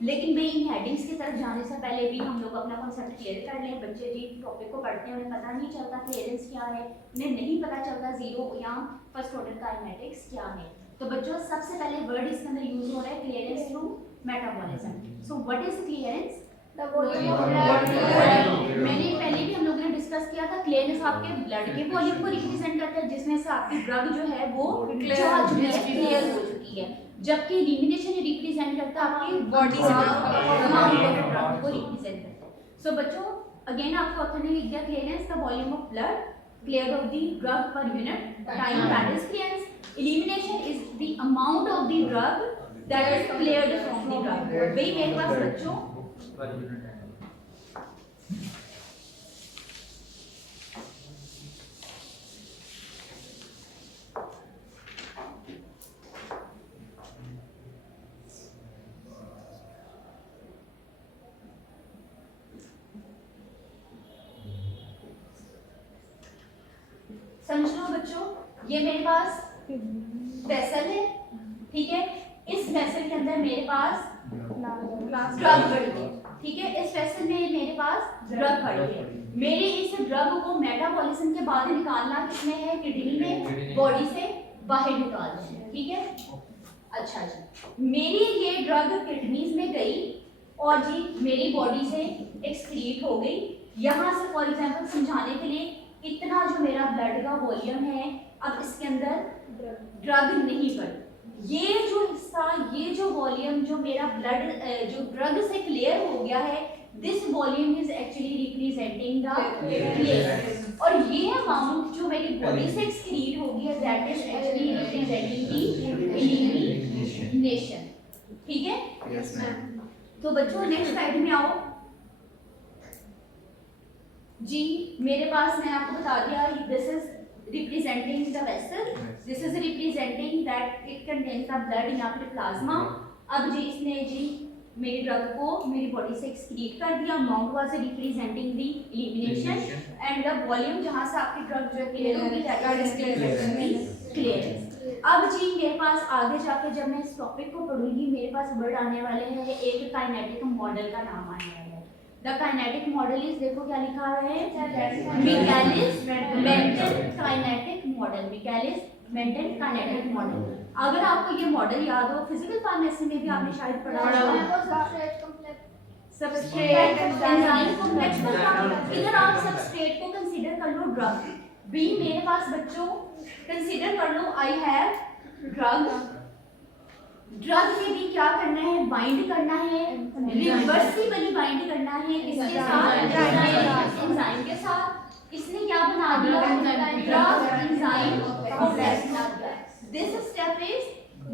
लेकिन भाई इन हेडिंग्स की तरफ जाने से पहले भी हम लोग अपना कॉन्सेप्ट क्लियर कर लें। बच्चे जी टॉपिक को पढ़ते हैं, उन्हें पता नहीं चलता क्लियरेंस क्या है, उन्हें नहीं पता चलता जीरो या फर्स्ट ऑर्डर काइनेटिक्स क्या है। तो बच्चों सबसे पहले वर्ड इसके अंदर यूज हो रहा है clearance through metabolism. So what is clearance? मैंने पहले भी हम लोगों ने डिस्कस किया था, क्लियरेंस आपके ब्लड के वॉल्यूम को रिप्रेजेंट करता है, जिसमें से आपकी ड्रग जो है वो जा चुकी है, क्लियर हो चुकी है। जबकि एलिमिनेशन रिप्रेजेंट करता है आपकी बॉडी से अमाउंट ऑफ ड्रग को रिप्रेजेंट करता है। सो बच्चों अगेन आपको ऑथर ने लिख दिया clearance the volume of blood cleared of the drug per unit time, that is clearance. Elimination is the amount of the drug that is cleared from the drug. वही मेरे पास बच्चों समझ लो बच्चों, ये मेरे पास वेसल है, ठीक है। इस वेसल के अंदर मेरे पास ड्रग पड़ी है, ठीक है। इस वेसल में मेरे पास ड्रग पड़ी है। मेरे इस ड्रग को मेटाबॉलिज्म के बाद निकालना किसमें है? किडनी में, बॉडी से बाहर निकालना है, ठीक है। अच्छा जी, मेरी ये ड्रग किडनीज में गई और जी मेरी बॉडी से एक्सक्रीट हो गई। यहाँ से फॉर एग्जांपल समझाने के लिए, इतना जो मेरा ब्लड का वॉल्यूम है, अब इसके अंदर ड्रग नहीं पड़ी। ये जो हिस्सा, ये जो वॉल्यूम जो मेरा ब्लड जो ड्रग से क्लियर हो गया है, this volume is actually representing the clearance. और ये अमाउंट जो मेरी बॉडी से एक्सक्रीट हो गया, that is actually representing the elimination, ठीक है। Yes ma'am. तो बच्चों नेक्स्ट स्लाइड में आओ जी। मेरे पास मैंने आपको बता दिया, this is representing the vessel, this is representing that it contains the blood या फिर प्लाज्मा। अब जी इसने जी मेरी ड्रग को मेरी बॉडी से एक्सक्रीट कर दिया, amount was representing the elimination and the volume जहां से आपकी ड्रग जो है क्लियर होगी, दैट इज क्लियरेंस। अब जी मेरे पास आगे जाके जब मैं इस टॉपिक को पढ़ूंगी, मेरे पास वर्ड आने वाले हैं, एक काइनेटिक मॉडल का नाम आने वाला है। The kinetic model is, देखो क्या लिखा है, Michaelis Menten kinetic model, Michaelis Menten kinetic model। अगर आपको ये मॉडल याद हो, फिजिकल फार्मेसी में भी आपने शायद पढ़ा होगा, सबस्ट्रेट एंजाइम कॉम्प्लेक्स का काम। इधर आप सबस्ट्रेट को कंसीडर कर लो ड्रग, बी मेरे पास बच्चों कंसीडर कर लो आई हैव ड्रग। ड्रग में भी क्या करना है? बाइंड करना है, रिवर्सिबली बाइंड करना है किसके साथ? एंजाइम के साथ। इसने क्या बना दिया? ड्रग एंजाइम कॉम्प्लेक्स बना दिया। दिस स्टेप इज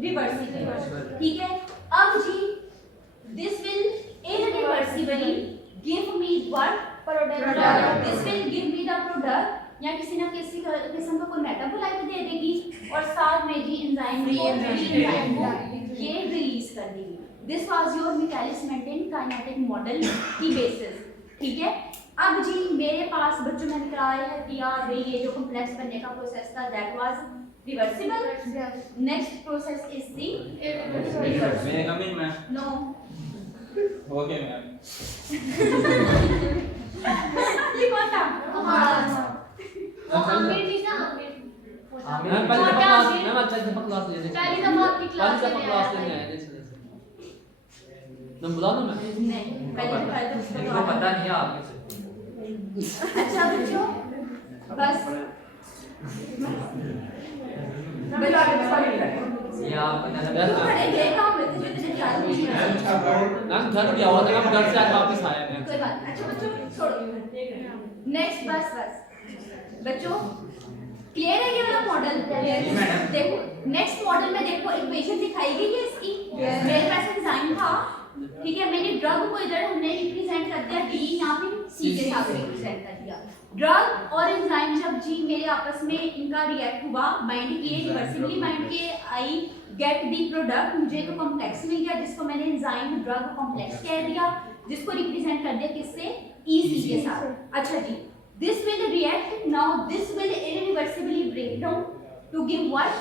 रिवर्सिबल, ठीक है। अब जी this will irreversibly give me what? Product. This will give me the product, या किसी ना किसी किस्म का कोई मेटाबोलाइट दे देगी और साथ में जी एंजाइम को ये रिलीज कर देगी। This was your Michaelis Menten kinetic model की बेसिस, ठीक है। अब जी मेरे पास बच्चों मैंने कराया है दिया भाई ये जो कॉम्प्लेक्स बनने का प्रोसेस था, that was reversible. Next process is the irreversible. May I come in, ma'am? No Okay, ma'am. ये कौन था? मैम पहले क्लास मैम अच्छा से क्लास ले लेते पहली दफा आपकी क्लास पहली दफा क्लास लेने आए थे। मैं बुला दूं मैं? नहीं, पहले तो उसको इनको पता नहीं है आप में अच्छा बच्चों बस ये आप खड़े थे काम में तुझे इतने ख्याल नहीं है। मैम घर गया हुआ था, मैम घर से आज वापस आया मैं। कोई बात। अच्छा बच्चों छोड़ो, नेक्स्ट बस बच्चों क्लियर है ये वाला मॉडल? देखो नेक्स्ट मॉडल में देखो इक्वेशन दिखाई गई है इसकी। मेरे पास एंजाइम था, ठीक है। मैंने ड्रग को इधर हमने रिप्रेजेंट कर दिया डी या फिर सी के साथ रिप्रेजेंट कर दिया। ड्रग और एंजाइम जब जी मेरे आपस में इनका रिएक्ट हुआ, बाइंड किए, रिवर्सिबली बाइंड किए, आई गेट दी प्रोडक्ट, मुझे तो कॉम्प्लेक्स मिल गया जिसको मैंने एंजाइम ड्रग कॉम्प्लेक्स कह दिया, जिसको रिप्रेजेंट कर दिया किससे? ई के साथ। अच्छा जी, this will react now, this will irreversibly break down to give what?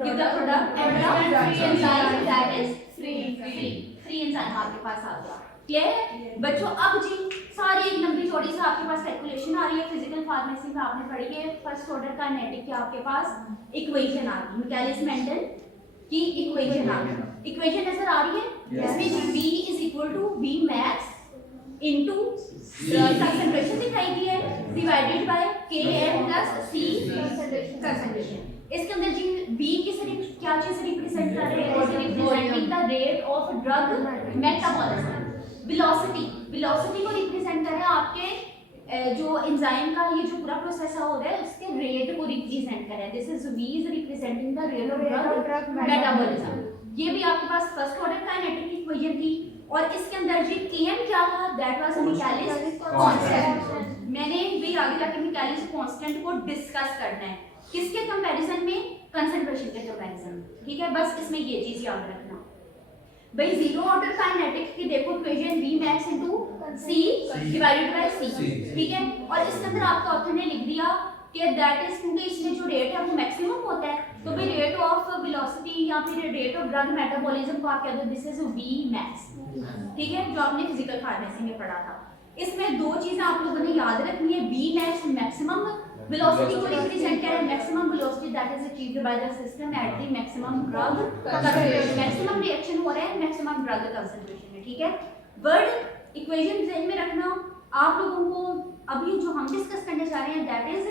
Give the product and the enzyme that is free. Free enzyme आपके पास आ गया। क्लियर है बच्चों? अब जी सारी एक लंबी चौड़ी सी आपके पास कैलकुलेशन आ रही है, फिजिकल फार्मेसी में आपने पढ़ी है। फर्स्ट ऑर्डर काइनेटिक की आपके पास इक्वेशन आ गई, मिचालिस मेंटन की इक्वेशन आ गई। इक्वेशन नजर आ रही है? इसमें V is equal to V max into concentration दिखाई दी है divided by Km plus C concentration. इसके अंदर जी V की क्या चीज रिप्रेजेंट कर रहे हैं? Representing the rate of drug metabolism. Velocity को रिप्रेजेंट कर रहे हैं आपके जो एंजाइम का ये जो पूरा प्रोसेस हो रहा है उसके रेट को रिप्रेजेंट कर रहा है। This is V is representing the rate of drug metabolism. ये भी आपके पास फर्स्ट ऑर्डर काइनेटिक इक्वेशन थी। और इसके अंदर जी Km क्या था? That was Michaelis constant. मैंने भी आगे जाके मिचालिस कांस्टेंट को डिस्कस करना है किसके कंपैरिजन में? कंसंट्रेशन के कंपैरिजन में। ठीक है, बस इसमें ये चीज याद रखना भाई। जीरो ऑर्डर काइनेटिक की देखो equation V max into C divided by C। ठीक है, और इसके अंदर आपका ऑथर ने लिख दिया कि दैट इज, क्योंकि इसमें जो रेट है वो मैक्सिमम होता है, तो भाई रेट ऑफ वेलोसिटी या फिर रेट ऑफ ड्रग मेटाबॉलिज्म को आप कह दो दिस इज V मैक्स। ठीक है, जो आपने फिजिकल फार्मेसी में पढ़ा था। इसमें दो चीजें आप लोगों ने याद रखनी है। V मैक्स मैक्सिमम वेलोसिटी को रिप्रेजेंट कर रहा है, maximum velocity that is achieved by the system at the maximum drug concentration. Maximum reaction हो रहा है मैक्सिमम ड्रग कंसंट्रेशन में। ठीक है, वर्ड इक्वेशन ध्यान में रखना आप लोगों को। अभी जो हम डिस्कस करने जा रहे हैं that is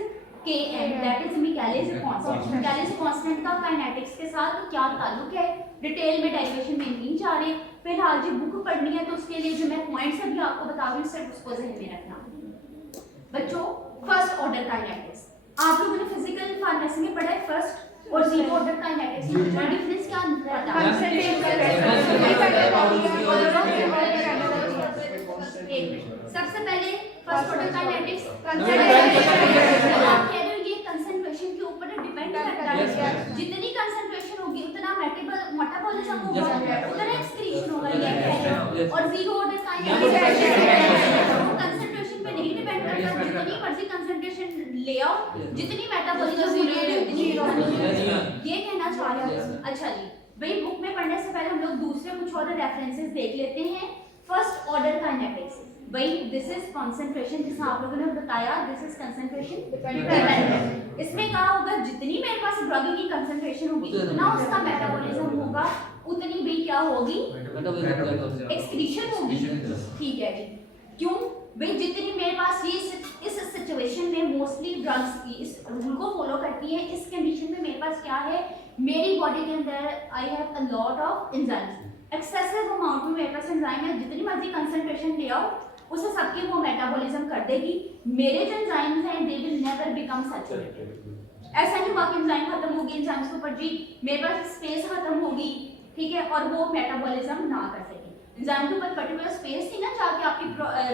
Km, that is Michaelis constant. Michaelis constant का काइनेटिक्स के साथ क्या ताल्लुक है डिटेल में डेरिवेशन में नहीं जा रहे। फिलहाल जो बुक पढ़नी है तो उसके लिए जो मैं पॉइंट्स अभी आपको बता रही हूं सिर्फ उसको ध्यान में रखना। बच्चों फर्स्ट ऑर्डर काइनेटिक्स आप लोगों ने फिजिकल फार्मेसी में पढ़ा है। फर्स्ट और जीरो ऑर्डर काइनेटिक्स में डिफरेंस क्या पता है? सबसे पहले फर्स्ट ऑर्डर काइनेटिक्स आप कह रहे हो ये कंसंट्रेशन के ऊपर डिपेंड करता है। जितनी कंसंट्रेशन होगी उतना मेटाबॉलिज्म होगा, उतना एक्सक्रीशन होगा। ये और जीरो ऑर्डर काइनेटिक्स कंसंट्रेशन पे नहीं डिपेंड करता, जितनी मर्जी कंसंट्रेशन ले आओ, जितनी मेटाबॉलिज्म उतनी ये कहना चाह रहे हो। अच्छा जी भाई, बुक में पढ़ने से पहले हम लोग दूसरे कुछ और रेफरेंसेस देख लेते हैं। फर्स्ट ऑर्डर काइनेटिक्स भाई दिस इज कंसंट्रेशन, जिसमें आप लोगों ने बताया दिस इज कंसंट्रेशन डिपेंडेंट। इसमें कहा होगा जितनी मेरे पास ड्रग की कंसंट्रेशन होगी उतना उसका मेटाबॉलिज्म होगा, उतनी भी क्या होगी? एक्सक्रीशन होगी। ठीक है जी, क्यों भाई? जितनी मेरे पास ये इस सिचुएशन में मोस्टली ड्रग्स की इस रूल को फॉलो करती है। इस कंडीशन में मेरे पास क्या है? मेरी बॉडी के अंदर I have a lot of enzymes, excessive amount में मेरे पास एंजाइम है। जितनी मर्जी कंसंट्रेशन ले आओ उसे सबकी वो मेटाबॉलिज्म कर देगी। मेरे जो एंजाइम्स हैं they will never become saturated. ऐसा नहीं हुआ कि एंजाइम खत्म होगी एंजाइम्स के ऊपर जी मेरे पास स्पेस खत्म होगी, ठीक है, और वो मेटाबॉलिज्म ना कर सके। एंजाइम के ऊपर पर्टिकुलर स्पेस थी ना जाके आपकी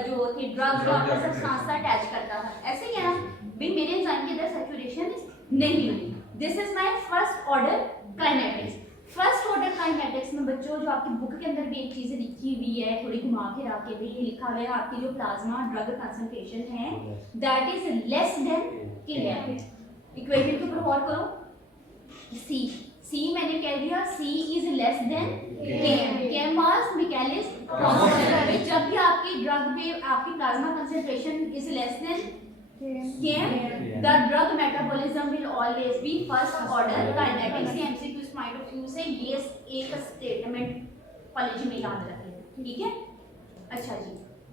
जो थी ड्रग जो आपका सब्सटेंस से अटैच करता था, ऐसे ही है ना भाई मेरे एंजाइम के अंदर सैचुरेशन नहीं हुई। This is my first order kinetics. First order kinetics में बच्चों जो आपकी बुक के अंदर भी एक चीज लिखी हुई है, थोड़ी घुमा के रख के भी ये लिखा हुआ है आपकी जो प्लाज्मा ड्रग कंसंट्रेशन है that is less than Km। Equation के ऊपर गौर करो। C मैंने कह दिया C is less than Km। Km was Michaelis constant. जब भी आपकी ड्रग पे आपकी plasma concentration is less than Km, the drug metabolism will always be first order kinetics। के MCQs पॉइंट ऑफ व्यू से ये एक स्टेटमेंट कॉलेज में याद रखें, ठीक है। अच्छा जी,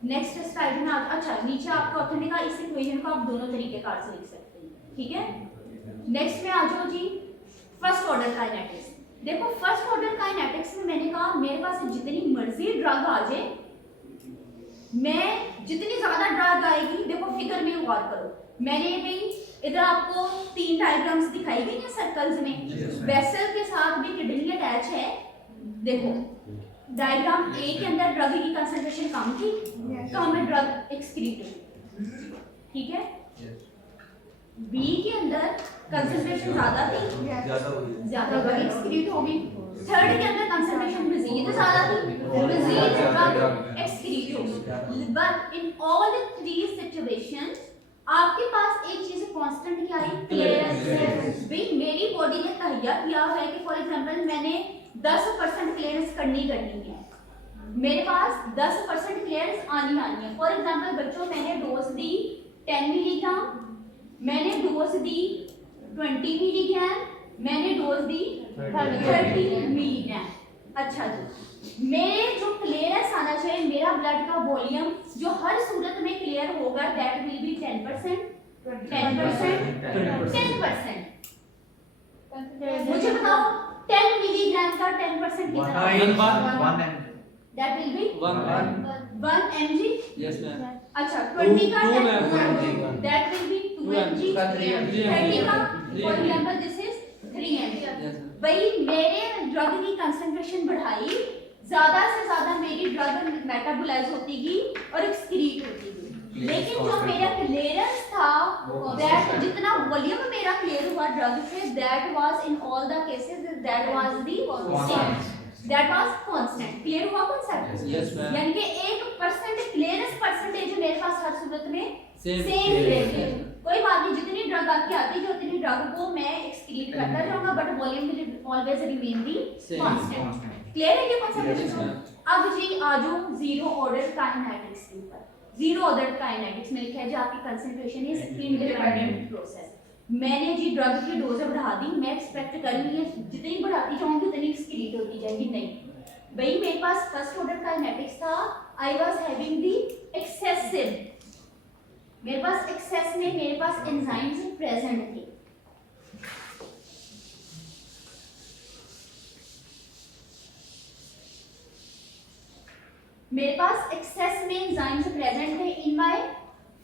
नेक्स्ट स्लाइड में अच्छा नीचे आपको ऑथर ने कहा इस इक्वेशन को आप दोनों तरीके कार से लिख सकते हैं, ठीक है। नेक्स्ट में आ जाओ जी फर्स्ट ऑर्डर काइनेटिक्स। देखो फर्स्ट ऑर्डर काइनेटिक्स में मैंने कहा मेरे पास जितनी मर्जी ड्रग आ जाए, मैं जितनी ज्यादा ड्रग आएगी, देखो फिगर में गौर करो, मैंने भी इधर आपको 3 डायग्राम्स दिखाई गई हैं सर्कल्स में। वेसल के साथ भी किडनी अटैच है। देखो डायग्राम ए के अंदर ड्रग की कंसंट्रेशन कम थी, कम में ड्रग एक्सक्रीट हुई, ठीक है। बी के अंदर कंसंट्रेशन ज्यादा थी, ज्यादा ड्रग एक्सक्रीट हो गई। थर्ड के अंदर कंसंट्रेशन मजीद ज्यादा थी, मजीद ड्रग एक्सक्रीट हो गई। बट इन ऑल 3 सिचुएशंस आपके पास एक चीज कांस्टेंट क्या है? क्लियरेंस। भाई मेरी बॉडी ने तहैया किया है कि फॉर एग्जांपल मैंने 10% क्लियरेंस करनी है, मेरे पास 10% क्लियरेंस आनी है। फॉर एग्जांपल बच्चों मैंने डोज दी 10 मिलीग्राम, मैंने डोज दी 20 मिलीग्राम, मैंने डोज दी 30 मिलीग्राम। अच्छा जी, मेरे जो क्लियरेंस आना चाहिए, मेरा ब्लड का वॉल्यूम जो हर सूरत में क्लियर होगा दैट विल बी 10%, 10%, 10%। मुझे बताओ 10 मिलीग्राम का 10% कितना है? That will be 1 mg। Yes ma'am. अच्छा 20 का 2 10 mg. That will be 2 mg। 30 का for example this is 3 mg। Yes ma'am. भाई मेरे ड्रग की कंसंट्रेशन बढ़ाई, ज्यादा से ज्यादा मेरी ड्रग मेटाबोलाइज होती गई और एक्सक्रीट होती गई। लेकिन जो मेरा क्लियरेंस था दैट जितना वॉल्यूम मेरा क्लियर हुआ drug say that was in all the cases that was the same, that was constant. Clear हुआ कॉन्सेप्ट? Yes ma'am. यानी कि 1% क्लियरेंस परसेंटेज मेरे पास हर सूरत में Same. सेम रहेगी। कोई बात नहीं, जितनी ड्रग आपकी आती है उतनी ड्रग को मैं एक्सक्रीट करता जाऊंगा but volume will always remain the constant. Clear है ये कॉन्सेप्ट? Yes, ma'am. अब जी आ जाओ जीरो ऑर्डर काइनेटिक्स के ऊपर। जीरो ऑर्डर काइनेटिक्स में लिखा है जो आपकी कंसंट्रेशन इज इंडिपेंडेंट प्रोसेस। मैंने जी ड्रग की डोज बढ़ा दी, मैं एक्सपेक्ट करूंगी जितनी बढ़ाती जाऊंगी उतनी एक्सक्रीट होती जाएगी। नहीं भाई, मेरे पास फर्स्ट ऑर्डर काइनेटिक्स था, I was having the excessive, मेरे पास एक्सेस में मेरे पास एंजाइम्स प्रेजेंट थे। मेरे पास एक्सेस में एंजाइम्स प्रेजेंट थे in my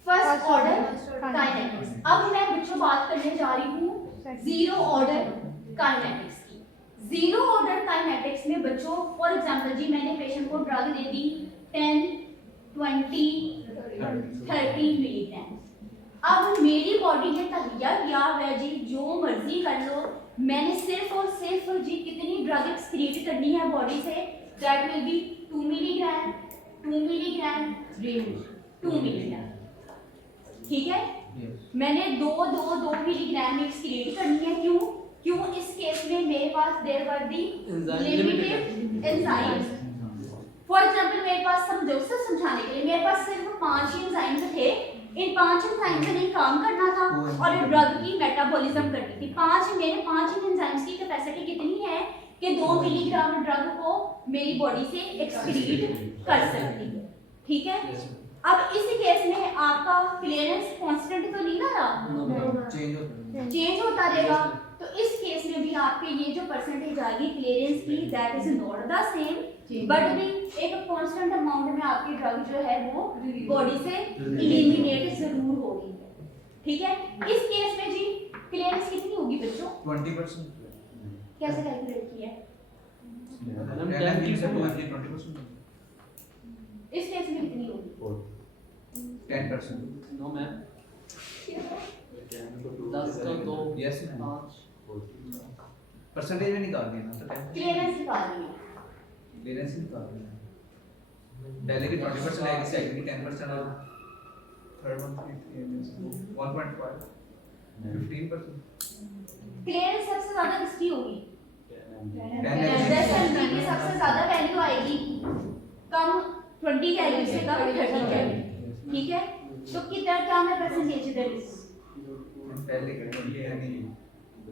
first order kinetics. अब मैं बच्चों बात करने जा रही हूँ जीरो ऑर्डर काइनेटिक्स की। जीरो ऑर्डर काइनेटिक्स में बच्चों फॉर एग्जांपल जी मैंने पेशेंट को ड्रग दे दी 10, 20, 30 मिलीग्राम। अब मेरी बॉडी ने तहिया किया है जी जो मर्जी कर लो, मैंने सिर्फ और सिर्फ जी कितनी ड्रग एक्सक्रीट करनी है body say that will be 2 milligram, 2 milligram, 2 milligram. ठीक है, मैंने 2 मिलीग्राम एक्सक्रीट करनी है। क्यों इस केस में मेरे पास there were the limited enzymes. For example मेरे पास समझाने के लिए मेरे पास सिर्फ 5 ही एंजाइम्स थे। इन 5 एंजाइम्स से नहीं काम करना था और ड्रग की मेटाबॉलिज्म करनी थी। 5 एंजाइम्स की कैपेसिटी कितनी है कि 2 मिलीग्राम ड्रग को मेरी बॉडी से एक्सक्रीट कर सकती है। ठीक है, अब इस केस में आपका क्लियरेंस कांस्टेंट तो नहीं ना रहा, चेंज होता रहेगा। तो इस केस में भी आपके ये जो परसेंटेज आएगी क्लियरेंस की that is not the same but भी एक कांस्टेंट अमाउंट में आपकी ड्रग जो है वो बॉडी से एलिमिनेट जरूर होगी। ठीक है, इस केस में जी क्लियरेंस कितनी होगी बच्चों? 20%। कैसे कैलकुलेट किया है? इस केस में कितनी होगी? 10%। No ma'am. 10 का 2 Yes, ma'am. 5 परसेंटेज में निकाल दिया ना तो 10। क्लियरेंस निकालनी है। क्लियरेंस निकाल दिया। पहले की 20% आएगी, सेकंड की 10% और थर्ड वन की 1.5 15%। क्लियरेंस सबसे ज्यादा किसकी होगी? 10 10 की सबसे ज्यादा वैल्यू आएगी, कम 20 कैलोरी से कम 30 कैलोरी। ठीक है, तो कितना क्या मैं परसेंटेज इधर पहले की यानी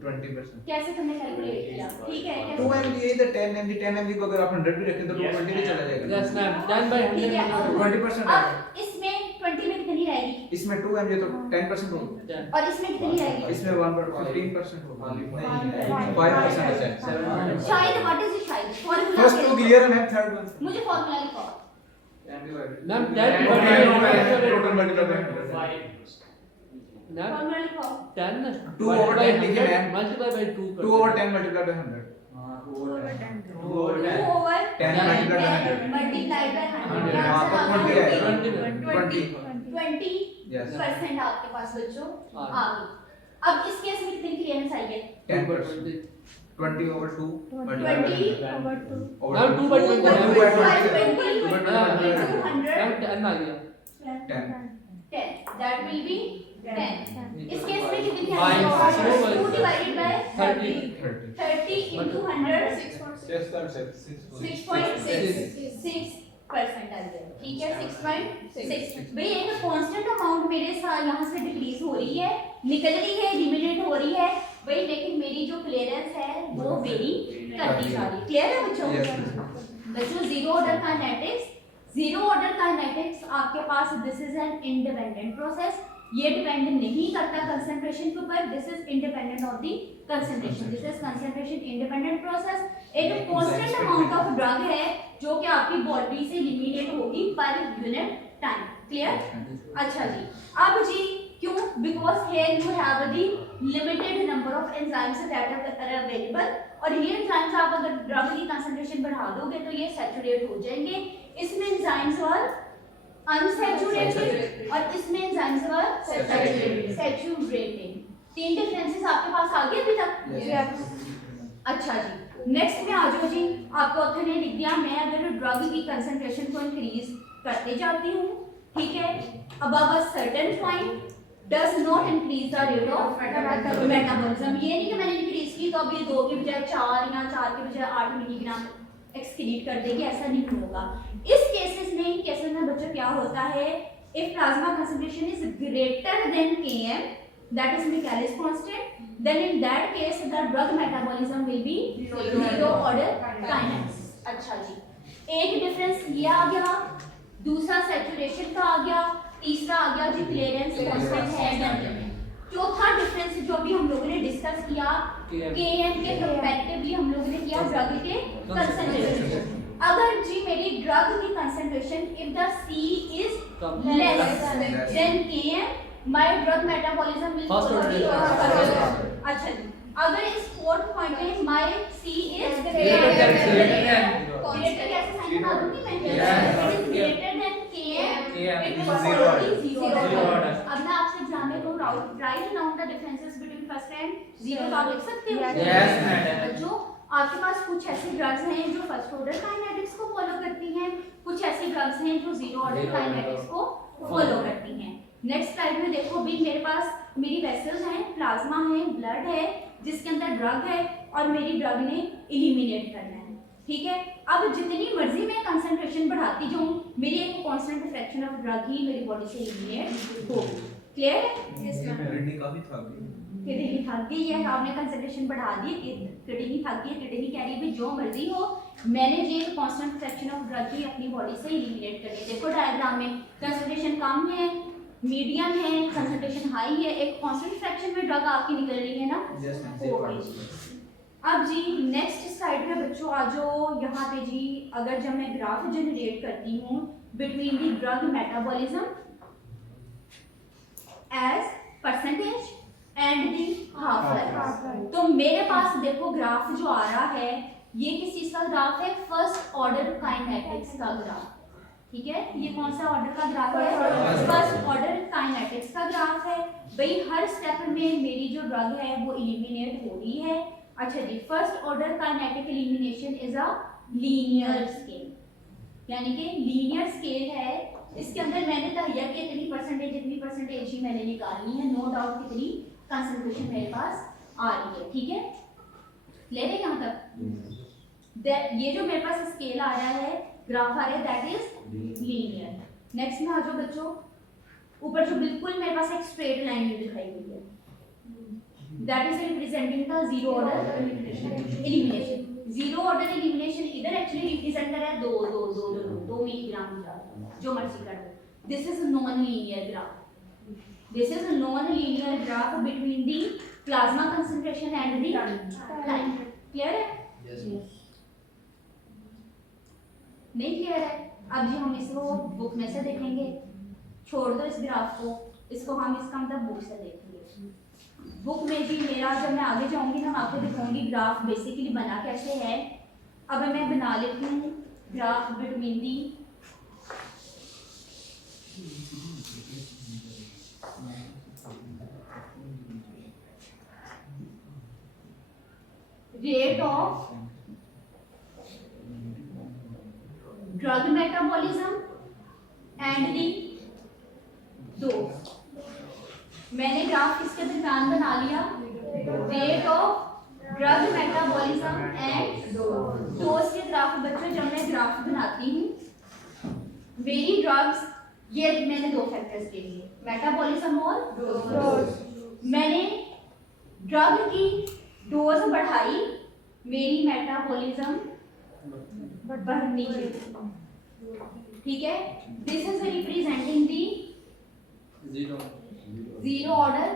20%। कैसे तुमने कैलकुलेट किया? ठीक है, 2 mg है इधर 10 mg को अगर आप 100 भी रखें तो 220 भी चला जाएगा। Yes ma'am. 10 by 100 ठीक है, अब 20% अब इसमें 20 में कितनी रहेगी इसमें 2 mg तो 10% होगा। 10. और इसमें कितनी रहेगी? इसमें 15% होगा। नहीं 5% है। शायद व्हाट इज इट शायद फॉर्मूला फर्स्ट टू क्लियर है मैम, थर्ड वन मुझे फॉर्मूला लिखो। Ma'am, 10 total multiply by 100। Ma'am, formula लिखो। 10 2 over 10 लिखे ma'am. multiply by 2 2 over 10 multiplied by 100। 2 over 10 multiplied by 100। Multiply by 100 क्या हाँ, आंसर तो 20 आएगा। 20 Yes. 20% आपके पास बच्चों हाँ। आ गई। अब इस केस में कितनी क्लियरेंस आई है? 10%। 20 over 2 multiplied by 20 100। over 2 Ma'am, 2 by 20. 2 by 20 2 by Ma'am, 200 10 आ गया. 10। 10 that will be 10 इस केस में कितनी Five. आएगी? 2 divided by 30. 30। 30 into 100 6.6 6.6 ठीक है 6.6 भाई एक कांस्टेंट अमाउंट मेरे साथ यहाँ से डिक्रीज हो रही है, निकल रही है, एलिमिनेट हो रही है भाई, लेकिन मेरी जो क्लियरेंस है वो वेरी करती जा रही है। क्लियर है बच्चों? बच्चों जीरो ऑर्डर काइनेटिक्स आपके पास this is an independent process, ये डिपेंड नहीं करता कंसंट्रेशन के ऊपर, this is independent of the concentration, this is concentration independent process. एक कांस्टेंट अमाउंट ऑफ ड्रग है जो कि आपकी बॉडी से एलिमिनेट होगी पर यूनिट टाइम। क्लियर? अच्छा जी, अब जी क्यों? Because here you have the limited number of enzymes that are available, और ये एंजाइम्स आप अगर ड्रग की कंसंट्रेशन बढ़ा दोगे तो ये सैचुरेट हो जाएंगे। इसमें एंजाइम्स और अनसैचुरेटेड और इसमें एंजाइम्स और सैचुरेटेड, तीन डिफरेंसेस आपके पास आ गए अभी तक? अच्छा जी, नेक्स्ट में आ जाओ जी, आपको ऑथर ने लिख दिया मैं अगर ड्रग की कंसंट्रेशन को इंक्रीज करते जाती हूँ, ठीक है, above a certain point does not increase the rate of metabolism. ये नहीं कि मैंने इंक्रीज की तो अभी 2 के बजाय 4 या 4 के बजाय 8 मिलीग्राम एक्सक्रीट कर देगी, ऐसा नहीं होगा। इस केसेस में बच्चों क्या होता है, if plasma concentration is greater than Km, that is Michaelis constant, then in that case the drug metabolism will be zero order kinetics। अच्छा जी, एक डिफरेंस ये आ गया, दूसरा सैचुरेशन का आ गया, तीसरा आ गया जी क्लियरेंस कांस्टेंट है या नहीं। चौथा डिफरेंस जो भी हम लोगों ने डिस्कस किया Km के कंपैरेटिवली हम लोगों ने किया ड्रग के कंसंट्रेशन। अगर जी मेरी ड्रग की concentration if the C is less than Km, my drug metabolism will follow the अच्छा जी, अगर इस फोर्थ पॉइंट पे my C is greater than कैसे साइन बना दूंगी मैं, it is greater than Km, it will follow the zero order। अब मैं आपसे एग्जाम में कहूँ write down the differences between first and zero, आप लिख सकते हो? Yes madam। बच्चों आपके पास कुछ ऐसे ड्रग्स हैं जो फर्स्ट ऑर्डर काइनेटिक्स को फॉलो करती हैं, कुछ ऐसे ड्रग्स हैं जो जीरो ऑर्डर काइनेटिक्स को फॉलो करती हैं। नेक्स्ट स्लाइड में देखो भी मेरे पास मेरी वेसल्स हैं, प्लाज्मा है, ब्लड है जिसके अंदर ड्रग है और मेरी ड्रग ने एलिमिनेट करना है, ठीक है। अब जितनी मर्जी मैं कंसंट्रेशन बढ़ाती जाऊं मेरी एक कांस्टेंट फ्रैक्शन ऑफ ड्रग ही मेरी बॉडी से एलिमिनेट होगी। क्लियर है? किडनी काफी थक गई, किडनी थक गई है, आपने कंसंट्रेशन बढ़ा दी, किडनी थक गई है, किडनी कह रही है भी जो मर्जी हो मैंने ये कांस्टेंट फ्रैक्शन ऑफ ड्रग ही अपनी बॉडी से एलिमिनेट करनी है। देखो डायग्राम में कंसंट्रेशन कम है, मीडियम है, कंसंट्रेशन हाई है, एक कांस्टेंट फ्रैक्शन में ड्रग आपकी निकल रही है ना। अब जी नेक्स्ट स्लाइड पे बच्चों आ जाओ, यहाँ पे जी अगर जब मैं ग्राफ जनरेट करती हूँ between the drug metabolism as percentage and the half life, तो मेरे पास देखो ग्राफ जो आ रहा है ये किस चीज का ग्राफ है, फर्स्ट ऑर्डर काइनेटिक्स का ग्राफ, ठीक है। ये कौन सा ऑर्डर का ग्राफ है, फर्स्ट ऑर्डर काइनेटिक्स का ग्राफ है। भाई हर स्टेप में मेरी जो ड्रग है वो एलिमिनेट हो रही है। अच्छा जी, first order kinetic elimination is a linear scale, यानी कि लीनियर स्केल है, इसके अंदर मैंने तहैया की इतनी परसेंटेज ही मैंने निकालनी है, नो डाउट कितनी कंसंट्रेशन मेरे पास आ रही है, ठीक है। ले रहे यहाँ तक ये जो मेरे पास स्केल आ रहा है, ग्राफ आ रहा है, दैट इज लीनियर। नेक्स्ट में आ जाओ बच्चों, ऊपर जो बिल्कुल मेरे पास एक स्ट्रेट लाइन दिखाई गई है, that is representing the zero order elimination. Zero order elimination इधर एक्चुअली रिप्रेजेंट कर रहा है 2 मिलीग्राम जो मर्जी कर दो। This is non linear graph, this is a non-linear graph between the plasma concentration and the time। clear है? Yes। नहीं क्लियर है? अब जी हम इसको बुक में से देखेंगे, छोड़ दो इस ग्राफ को, इसको हम इसका मतलब बुक से देखेंगे। बुक में जी मेरा जब मैं आगे जाऊंगी ना मैं आपको दिखाऊंगी ग्राफ बेसिकली बना कैसे है। अब मैं बना लेती हूँ graph between the rate of drug metabolism and the dose। मैंने ग्राफ इसके दरम्यान बना लिया, rate of drug metabolism and dose के ग्राफ। बच्चों जब मैं ग्राफ बनाती हूँ मेरी ड्रग्स, ये मैंने दो फैक्टर्स ले लिए, मेटाबॉलिज्म और डोज। मैंने ड्रग की डोज बढ़ाई, मेरी मेटाबॉलिज्म बढ़नी चाहिए, ठीक है। This is representing the zero order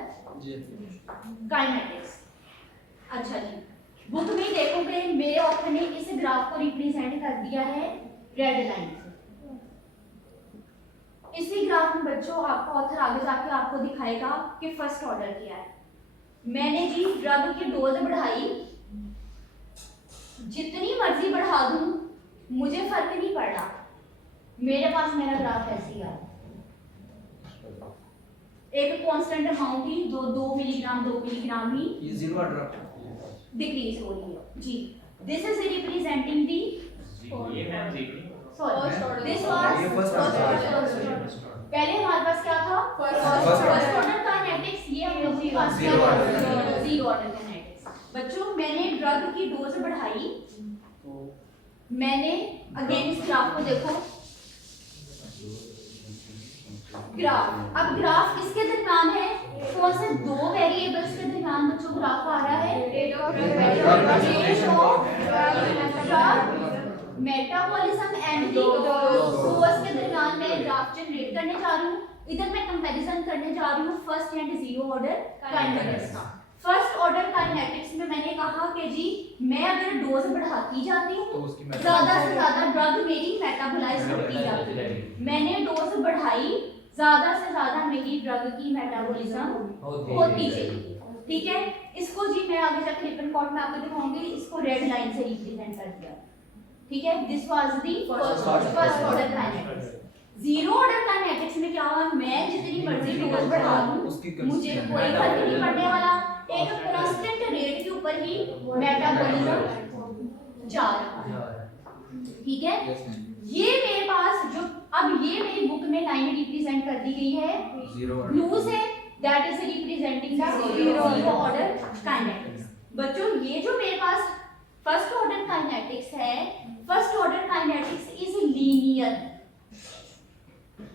kinetics. अच्छा जी, बुक में देखोगे मेरे ऑथर ने इस ग्राफ को रिप्रेजेंट कर दिया है रेड लाइन से। इसी ग्राफ में बच्चों आपका ऑथर आगे जाके आपको दिखाएगा कि फर्स्ट ऑर्डर क्या है। मैंने जी ड्रग की डोज बढ़ाई, जितनी मर्जी बढ़ा दूं मुझे फर्क नहीं पड़ रहा, मेरे पास मेरा ग्राफ ऐसे ही आ रहा है। एक कांस्टेंट अमाउंट ही 2 मिलीग्राम 2 मिलीग्राम ही ये जीरो ऑर्डर डिक्रीज हो रही है जी। दिस इज रिप्रेजेंटिंग दी ये मैम जीरो सॉरी दिस ये वाज first order। पहले हमारे पास क्या था फर्स्ट ऑर्डर काइनेटिक्स, ये हम लोगों के पास Zero order। Zero order kinetics. बच्चों मैंने ड्रग की डोज बढ़ाई, मैंने अगेन इस ग्राफ को देखो, ग्राफ, अब ग्राफ किसके दरमियान है, कौन से दो वेरिएबल्स के दरमियान बच्चों ग्राफ आ रहा है, rate of metabolism and dose के दरमियान मैं ग्राफ जनरेट करने जा रही हूँ। इधर मैं कंपैरिजन करने जा रही हूँ first and zero order kinetics का। फर्स्ट ऑर्डर काइनेटिक्स में मैंने कहा कि जी मैं अगर डोज बढ़ाती जाती हूँ तो उसकी ज्यादा से ज्यादा ड्रग मेरी मेटाबोलाइज होती जाती है। मैंने डोज बढ़ाई, ज्यादा से ज्यादा मेरी ड्रग की मेटाबॉलिज्म होती चली, ठीक है। इसको जी मैं आगे जाकर लिपन कॉट में आपको दिखाऊंगी, इसको रेड लाइन से रिप्रेजेंट कर दिया, ठीक है। This was the first order kinetics. Zero order kinetics में क्या हुआ, मैं जितनी मर्जी डोज बढ़ा दूं मुझे कोई फर्क नहीं पड़ने वाला, एक कांस्टेंट रेट के ऊपर ही मेटाबॉलिज्म जा रहा है, ठीक है। ये मेरे पास जो अब ये मेरी बुक में लाइन रिप्रेजेंट कर दी गई है जीरो ब्लू से, that is representing the zero order kinetics. बच्चों ये जो मेरे पास फर्स्ट ऑर्डर काइनेटिक्स है, first order kinetics is linear,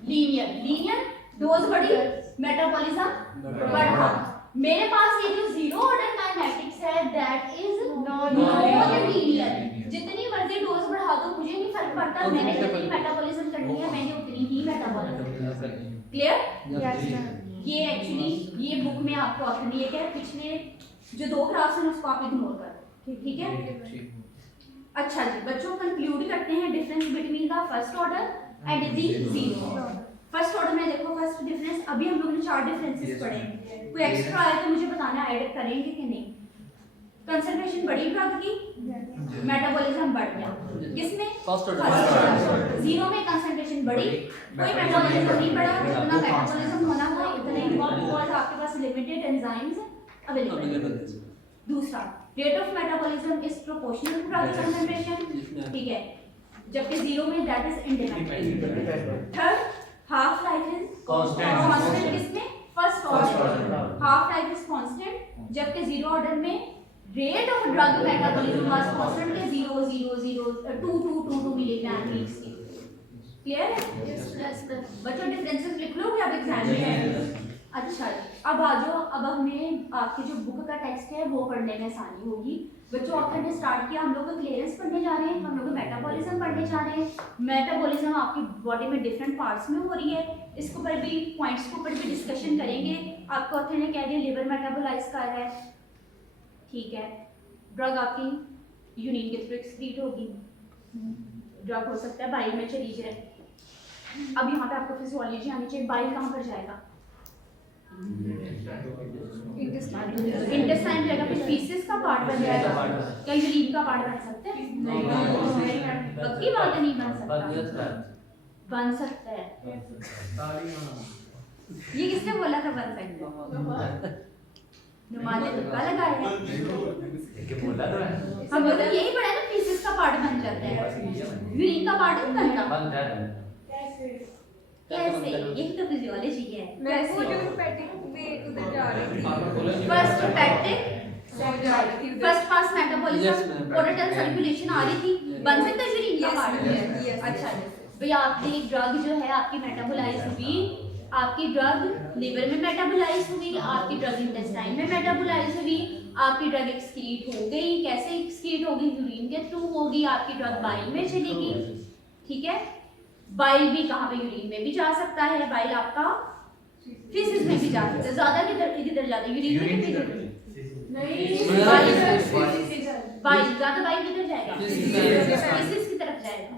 linear dose बढ़ी मेटाबॉलिज्म बढ़ा। मेरे पास ये जो जीरो ऑर्डर काइनेटिक्स है दैट इज नॉन लीनियर, जितनी मर्जी डोज बढ़ा दो मुझे नहीं फर्क पड़ता, मैंने जितनी मेटाबॉलिज्म करनी है मैंने उतनी ही मेटाबॉलिज्म। क्लियर? ये एक्चुअली ये बुक में आपको ऑप्शन दिए गए, पिछले जो दो ग्राफ्स हैं उसको आप इग्नोर कर दो, ठीक है। अच्छा जी बच्चों कंक्लूड करते हैं difference between the first order and the zero. First order में देखो फर्स्ट डिफरेंस, अभी हम लोगों ने 4 डिफरेंसेस पढ़े हैं, कोई एक्स्ट्रा आया तो मुझे बताना ऐड करेंगे कि नहीं। कंसंट्रेशन बढ़ी ड्रग की, मेटाबॉलिज्म बढ़ गया, किसमें फर्स्ट ऑर्डर, जीरो में कंसंट्रेशन बढ़ी, कोई मेटाबॉलिज्म नहीं बढ़ा, जितना मेटाबॉलिज्म होना था उतना ही हुआ बिकॉज़ आपके पास लिमिटेड एंजाइम्स अवेलेबल। दूसरा rate of metabolism is proportional to drug concentration, ठीक है, जबकि जीरो में that is independent. Third half life is constant, किसमें first order half life is constant, जबकि जीरो ऑर्डर में rate of drug metabolism was constant के 0.00222 milligram each के। Clear है? यस बच्चों डिफरेंसेस लिख लोगे अब एग्जाम में। अच्छा अब आ जाओ, अब हमें आपके जो बुक का टेक्स्ट है वो पढ़ने में आसानी होगी। बच्चों ऑथर ने स्टार्ट किया, हम लोग क्लियरेंस पढ़ने जा रहे हैं, हम लोग मेटाबॉलिज्म पढ़ने जा रहे हैं। मेटाबॉलिज्म आपकी बॉडी में डिफरेंट पार्ट्स में हो रही है, इसके ऊपर भी पॉइंट्स के ऊपर भी डिस्कशन करेंगे। आपको ऑथर ने कह दिया लिवर मेटाबोलाइज कर रहा है, ठीक है। ड्रग आपकी यूरिन के थ्रू एक्सक्रीट होगी, ड्रग हो सकता है बाइल में चली जाए। अब यहाँ पे आपको फिजियोलॉजी आनी चाहिए, बाइल कहाँ पर जाएगा, इंटेस्टाइन जाएगा, फिर फीसिस का पार्ट बन जाएगा, क्या यूरिन का पार्ट बन सकता है? पक्की बात है, नहीं बन सकता, बन सकता है। ये किसने बोला था बन सकता है? नुमाने तुक्का लगाया है, हम बोलते हैं यही पढ़ा है ना, फीसिस का पार्ट बन जाता है, यूरिन का पार्ट नहीं बनता। कैसे? यही तो फिजियोलॉजी है। कैसे? First hepatic, first pass metabolism, portal circulation आ रही थी, बन सकता है यूरिन का पार्ट। अच्छा भाई आपकी ड्रग जो है आपकी मेटाबोलाइज हुई, आपकी ड्रग लिवर में मेटाबोलाइज हुई, आपकी ड्रग इंटेस्टाइन में मेटाबोलाइज हुई, आपकी ड्रग एक्सक्रीट हो गई। कैसे एक्सक्रीट होगी? यूरिन के थ्रू होगी। आपकी ड्रग बाइल में चलेगी, ठीक है। बाइल भी कहाँ पे? यूरिन में भी जा सकता है। बाइल आपका फीसिस में भी जा सकता है। ज्यादा किधर जाता है? यूरिन में किधर? नहीं, बाइल ज्यादा बाइल किधर जाएगा? फीसिस की तरफ जाएगा।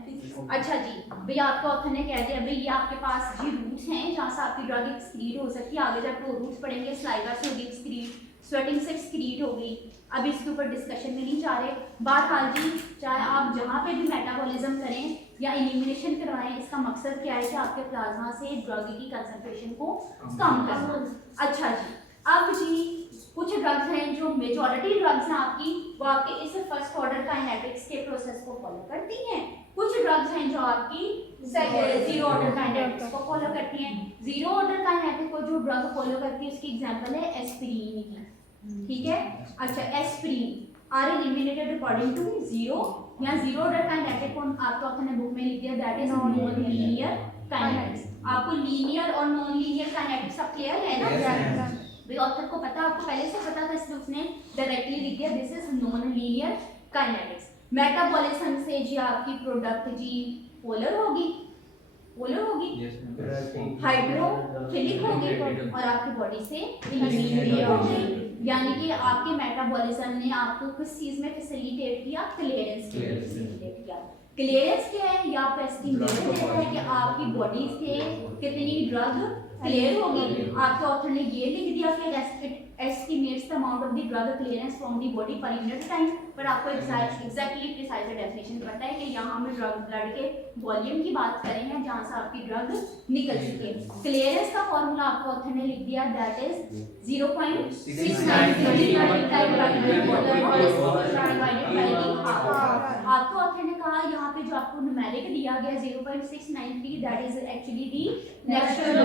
अच्छा जी, भैया आपको ऑथर ने कह दिया भाई ये आपके पास जी रूट्स हैं जहाँ से आपकी ड्रग एक्सक्रीट हो सकती है। आगे जाकर वो रूट्स पढ़ेंगे, स्लाइवा से होगी एक्सक्रीट, स्वेटिंग से एक्सक्रीट हो गई। अब इसके ऊपर डिस्कशन में नहीं जा रहे। बहरहाल जी, चाहे आप जहाँ पे भी मेटाबॉलिज्म करें या एलिमिनेशन करवाएं, इसका मकसद क्या है कि आपके प्लाज्मा से ड्रग की कंसंट्रेशन को कम करना। अच्छा जी, अब जी कुछ ड्रग्स हैं जो मेजॉरिटी ड्रग्स हैं आपकी, वो आपके इस फर्स्ट ऑर्डर काइनेटिक्स के प्रोसेस को फॉलो करती हैं। कुछ ड्रग्स हैं जो आपकी जीरो ऑर्डर काइनेटिक्स को फॉलो करती हैं। जीरो ऑर्डर काइनेटिक्स को जो ड्रग फॉलो करती है उसकी एग्जांपल है एस्पिरिन की, ठीक है। अच्छा, aspirin are eliminated according to zero या जीरो ऑर्डर काइनेटिक को आपको अपने बुक में लिख दिया, that is non linear kinetics. आपको लीनियर और नॉन लीनियर काइनेटिक्स सब क्लियर है ना? भाई ऑथर को पता, आपको पहले से पता था, इसलिए उसने डायरेक्टली लिख दिया this is non linear kinetics. Metabolism से जी आपकी प्रोडक्ट जी पोलर होगी, हाइड्रोफिलिक होगी और आपकी बॉडी से इलिमिनेट हो गई। यानी कि आपके मेटाबॉलिज्म ने आपको किस चीज में फैसिलिटेट किया? क्लियरेंस के लिए फैसिलिटेट किया। क्लियरेंस क्या है? या आपको एस्टिमेट देता है कि आपकी बॉडी से कितनी ड्रग क्लियर होगी। आपके ऑथर ने ये लिख दिया कि estimates the amount of the drug clearance from the body per unit time, पर आपको एग्जैक्टली प्रिसाइज डेफिनेशन पता है कि यहाँ हम ड्रग ब्लड के वॉल्यूम की बात कर रहे हैं जहाँ से आपकी ड्रग निकल चुकी है। क्लियरेंस का फॉर्मूला आपको ऑथर ने लिख दिया, दैट इज 0.69 आपको ऑथर ने कहा यहाँ पे जो आपको न्यूमेरिक दिया गया 0.693, that is actually the natural,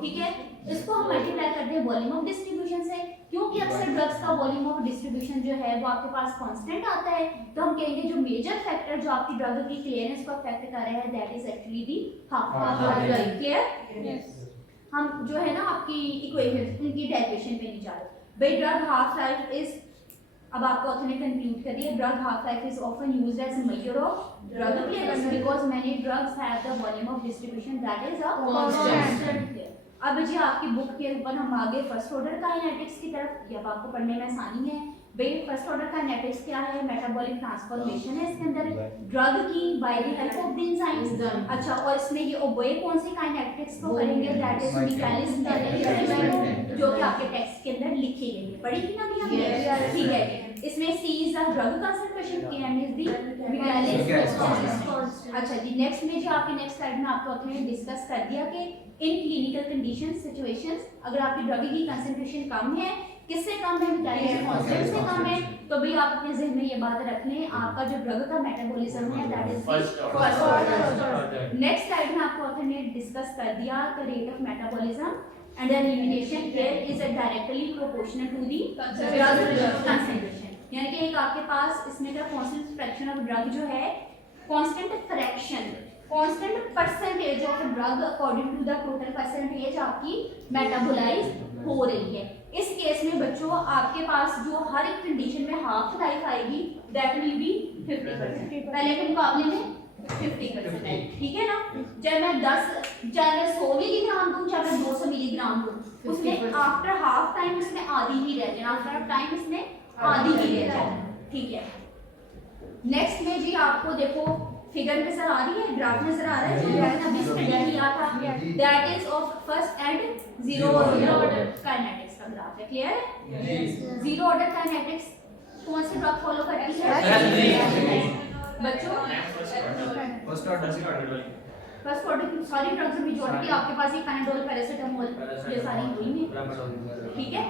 ठीक है। इसको हम मल्टीप्लाई करते हैं वॉल्यूम ऑफ डिस्ट्रीब्यूशन से, क्योंकि अक्सर ड्रग्स का वॉल्यूम ऑफ डिस्ट्रीब्यूशन जो है वो आपके पास कांस्टेंट आता है। तो हम कहेंगे जो मेजर फैक्टर जो आपकी ड्रग की क्लियरेंस को अफेक्ट कर रहा है that is actually the half life. Clear? हम जो है ना आपकी इक्वेशन उनकी डेरिवेशन पे नहीं जा रहे। भाई ड्रग हाफ लाइफ इज, अब आपको ऑथर ने कंक्लूड कर दिया, drug half life is often used as a measure of drug clearance because many drugs have the volume of distribution that is a constant. अब जी आपकी बुक के ऊपर हम आगे फर्स्ट ऑर्डर काइनेटिक्स की तरफ, ये अब आपको पढ़ने में आसानी है। भाई फर्स्ट ऑर्डर काइनेटिक्स क्या है? मेटाबॉलिक ट्रांसफॉर्मेशन है इसके अंदर ड्रग की by the help of the enzymes. अच्छा, और इसमें ये ओबे कौन सी काइनेटिक्स को करेंगे? दैट इज मिकालिस मेथड, जो कि आपके टेक्स्ट के अंदर लिखी गई है। पढ़ी थी ना भी हमने? ठीक है। इसमें सी इज द ड्रग कंसंट्रेशन, के एम इज द मिकालिस। अच्छा जी, नेक्स्ट में जी आपकी नेक्स्ट स्लाइड में आपको ऑथर ने डिस्कस कर दिया कि इन क्लिनिकल कंडीशंस सिचुएशंस अगर आपकी ड्रग की कंसंट्रेशन कम है, किससे कम है? मिकालिस कांस्टेंट से कम है। तो भाई आप अपने ज़हन में ये बात रख लें, आपका जो ड्रग का मेटाबॉलिज्म है that is first order. Next slide में आपको ऑथर ने डिस्कस कर दिया the rate of metabolism and the elimination here is directly proportional to the drug concentration। यानी कि एक आपके पास इसमें का constant fraction of drug जो है, constant fraction, constant percentage of drug according to the total percentage आपकी मेटाबोलाइज हो रही है। इस केस में बच्चों आपके पास जो हर एक कंडीशन में हाफ लाइफ आएगी दैट विल बी 50%, पहले के मुकाबले में 50%, ठीक है ना। चाहे मैं 100 मिलीग्राम दूं, चाहे मैं 200 मिलीग्राम दूं, उसमें आफ्टर हाफ टाइम उसमें आधी ही रह जाए, आफ्टर टाइम इसमें आधी ही रह जाए, ठीक है। नेक्स्ट में जी आपको देखो फिगर नजर आ रही है, ग्राफ नजर आ रहा है, जो मैंने अभी स्टडी किया था, that is of first and zero order kinetics का ग्राफ है। क्लियर है? जीरो ऑर्डर काइनेटिक्स कौन से ड्रग फॉलो करती है बच्चों? फर्स्ट ऑर्डर की सारी ड्रग्स मेजॉरिटी आपके पास ये पैनाडोल, पैरासिटामोल, ये सारी हुई हैं, ठीक है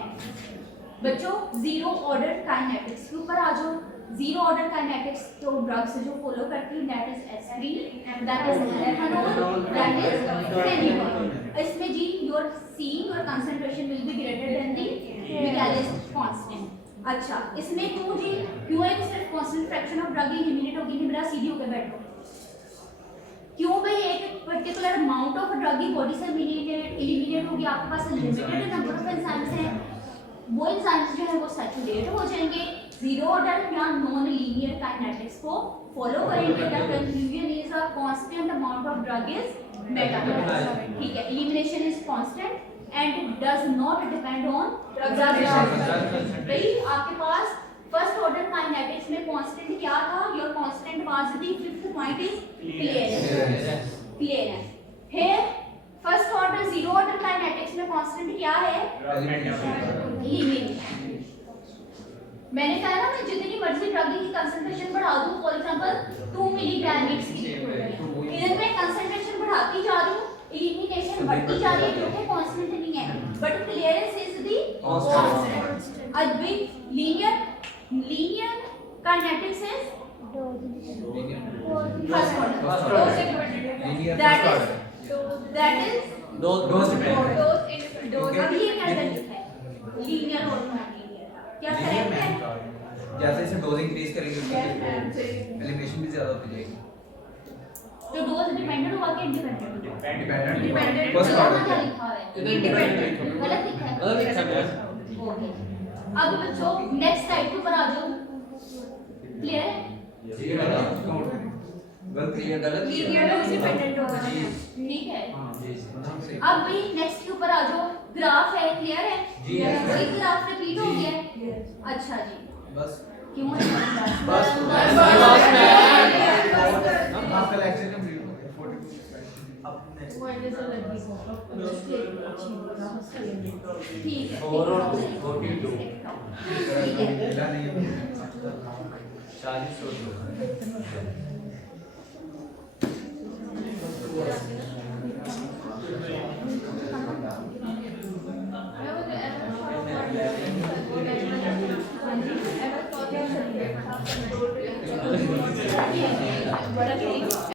बच्चों। जीरो ऑर्डर काइनेटिक्स के ऊपर आ जाओ। जीरो ऑर्डर काइनेटिक्स तो ड्रग्स जो फॉलो करती है that is aspirin, that is ethanol, that is फेनिमोल। इसमें जी your concentration will be greater than the Michaelis constant. अच्छा, इसमें क्यों है कि सिर्फ constant fraction of drug eliminate होगी नहीं, मेरा सीधी होकर बैठो। क्यों भाई एक पर्टिकुलर अमाउंट ऑफ ड्रग की बॉडी से एलिमिनेट हो गया, आपके पास लिमिटेड नंबर ऑफ एंजाइम्स हैं, वो एंजाइम्स जो है वो सैचुरेट हो जाएंगे, जीरो ऑर्डर या नॉन लीनियर काइनेटिक्स को फॉलो करेंगे। The conclusion is a constant amount of drug is metabolised, ठीक है, elimination is constant and does not depend on drug. भाई आपके पास फर्स्ट ऑर्डर काइनेटिक्स में कांस्टेंट क्या था? Your constant was the fifth point is clearance. here first order zero order kinetics में constant क्या है? elimination। मैंने कहा ना मैं जितनी मर्जी ड्रग की कंसंट्रेशन बढ़ा दूं, फॉर एग्जांपल 2 मिलीग्राम की इधर मैं कंसंट्रेशन बढ़ाती जा रही हूं, एलिमिनेशन बढ़ती जा रही है, जो कि कांस्टेंट नहीं है, but clearance is the constant. अभी linear kinetics is first order, that is Dose dependent। अब ये कैसे लिखा है? लीनियर और नॉन लीनियर, क्या करेक्ट है? जैसे जैसे डोज इंक्रीज करेंगे एलिमिनेशन भी ज्यादा होती जाएगी। तो डोज डिपेंडेंट होगा कि इंडिपेंडेंट? डिपेंडेंट फर्स्ट ऑर्डर क्या लिखा है? इंडिपेंडेंट, गलत लिखा है? गलत लिखा है। ओके, अब बच्चों नेक्स्ट स्लाइड के ऊपर आ जाओ। क्लियर है? ये गलत काउंट करें। गलत ये गलत ही है। लीनियर और इंडिपेंडेंट होगा, ठीक है। अब भी नेक्स्ट के ऊपर आ जाओ। ग्राफ है, क्लियर है? जी, yes, वही yes। ग्राफ रिपीट हो गया है? अच्छा जी, बस क्यों है? बस आपका लेक्चर कंप्लीट हो गया 42 स्लाइड। अब ठीक है, और ठीक 42 है। मिला नहीं है। 40 और 2